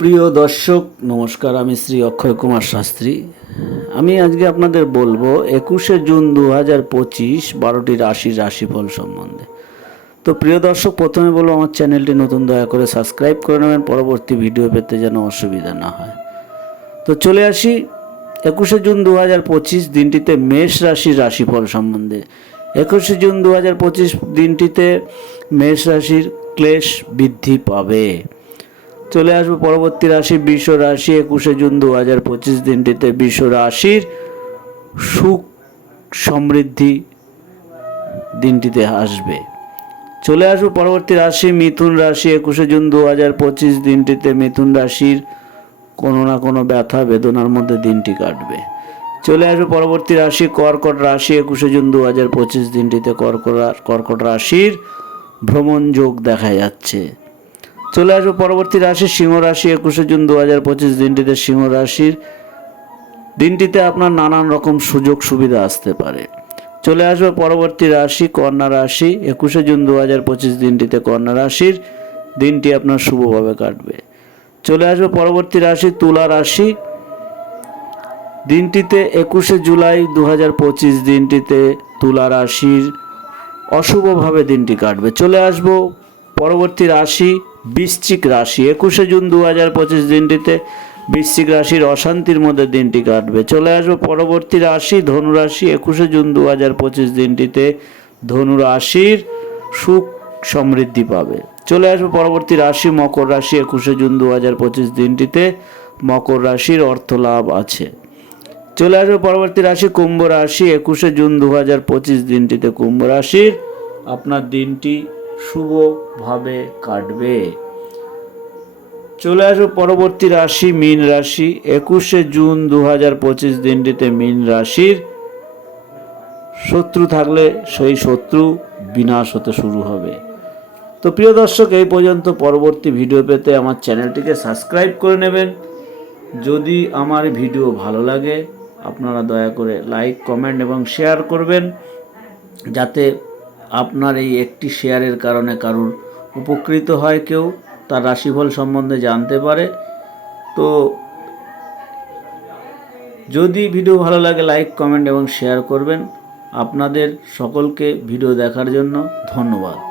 প্রিয় দর্শক, নমস্কার, আমি শ্রী অক্ষয় কুমার শাস্ত্রী। আমি আজকে আপনাদের বলব, একুশে জুন দু হাজার পঁচিশ, বারোটি রাশির রাশিফল সম্বন্ধে। তো প্রিয় দর্শক, প্রথমে বলব, আমার চ্যানেলটি নতুন, দয়া করে সাবস্ক্রাইব করে নেবেন। পরবর্তী ভিডিও পেতে যেন অসুবিধা না হয়। তো চলে আসি, একুশে জুন দু হাজার পঁচিশ, দিনটিতে মেষ রাশির রাশিফল সম্বন্ধে। একুশে জুন দু হাজার পঁচিশ, দিনটিতে মেষ রাশির ক্লেশ বৃদ্ধি পাবে। চলে আসব পরবর্তী রাশি বিশ্ব রাশি একুশে জুন দু হাজার পঁচিশ দিনটিতে বিশ্ব রাশির সুখ সমৃদ্ধি দিনটিতে আসবে। চলে আসব পরবর্তী রাশি মিথুন রাশি একুশে জুন দু হাজার পঁচিশ দিনটিতে মিথুন রাশির কোনো না কোনো ব্যথা, বেদনার মধ্যে দিনটি কাটবে। চলে আসবে পরবর্তী রাশি কর্কট রাশি একুশে জুন দু হাজার পঁচিশ দিনটিতে কর্কট কর্কট রাশির ভ্রমণ যোগ দেখা যাচ্ছে। চলে আসবে পরবর্তী রাশি, সিংহ রাশি, একুশে জুন দু হাজার পঁচিশ দিনটিতে সিংহ রাশির দিনটিতে আপনার নানান রকম সুযোগ সুবিধা আসতে পারে। চলে আসবে পরবর্তী রাশি, কন্যা রাশি, একুশে জুন দু হাজার পঁচিশ দিনটিতে কন্যা রাশির দিনটি আপনার শুভভাবে কাটবে। চলে আসবে পরবর্তী রাশি, তুলা রাশি, দিনটিতে একুশে জুলাই দু হাজার পঁচিশ দিনটিতে তুলা রাশির অশুভভাবে দিনটি কাটবে। চলে আসব পরবর্তী রাশি বৃশ্চিক রাশি একুশে জুন দু হাজার পঁচিশ দিনটিতে বৃশ্চিক রাশির অশান্তির মধ্যে দিনটি কাটবে। চলে আসব পরবর্তী রাশি ধনু রাশি একুশে জুন দু হাজার পঁচিশ দিনটিতে ধনু রাশির সুখ সমৃদ্ধি পাবে। চলে আসব পরবর্তী রাশি, মকর রাশি। একুশে জুন দু হাজার পঁচিশ দিনটিতে মকর রাশির অর্থ লাভ আছে। চলে আসবে পরবর্তী রাশি, কুম্ভ রাশি। একুশে জুন দু হাজার পঁচিশ দিনটিতে কুম্ভ রাশির আপনার দিনটি শুভভাবে কাটবে। চলে আসবে পরবর্তী রাশি, মীন রাশি। একুশে জুন দু হাজার পঁচিশ দিনটিতে মীন রাশির শত্রু থাকলে সেই শত্রু বিনাশ হতে শুরু হবে। তো প্রিয় দর্শক, এই পর্যন্ত পরবর্তী ভিডিও পেতে আমার চ্যানেলটিকে সাবস্ক্রাইব করে নেবেন। যদি আমার ভিডিও ভালো লাগে, আপনারা দয়া করে লাইক, কমেন্ট এবং শেয়ার করবেন। যাতে আপনার এই একটি শেয়ারের কারণে কারুর উপকৃত হয় কেউ, তার রাশিফল সম্বন্ধে জানতে পারে। তো যদি ভিডিও ভালো লাগে, লাইক, কমেন্ট এবং শেয়ার করবেন। আপনাদের সকলকে ভিডিও দেখার জন্য ধন্যবাদ।